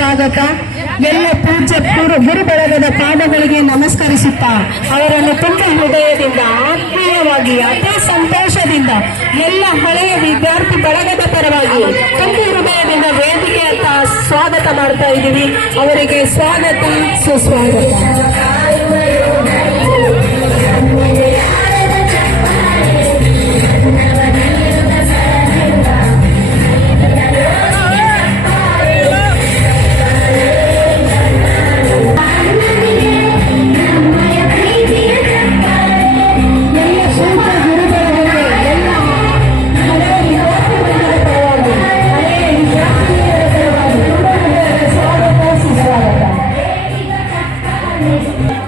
ಸ್ವಾಗತ ಎಲ್ಲ ಪೂಜ್ಯ ಗುರು, ಗುರುಬಳಗದ ಪಾದಗಳಿಗೆ ನಮಸ್ಕರಿಸುತ್ತಾ ಅವರನ್ನು ತುಂಬ ಹೃದಯದಿಂದ, ಆತ್ಮೀಯವಾಗಿ, ಅತಿ ಸಂತೋಷದಿಂದ, ಎಲ್ಲ ಹಳೆಯ ವಿದ್ಯಾರ್ಥಿ ಬಳಗದ ಪರವಾಗಿ ತುಂಬ ಹೃದಯದಿಂದ ವೇದಿಕೆ ಅಂತ ಸ್ವಾಗತ ಮಾಡ್ತಾ ಇದ್ದೀವಿ. ಅವರಿಗೆ ಸ್ವಾಗತ, ಸುಸ್ವಾಗತ. Thank you.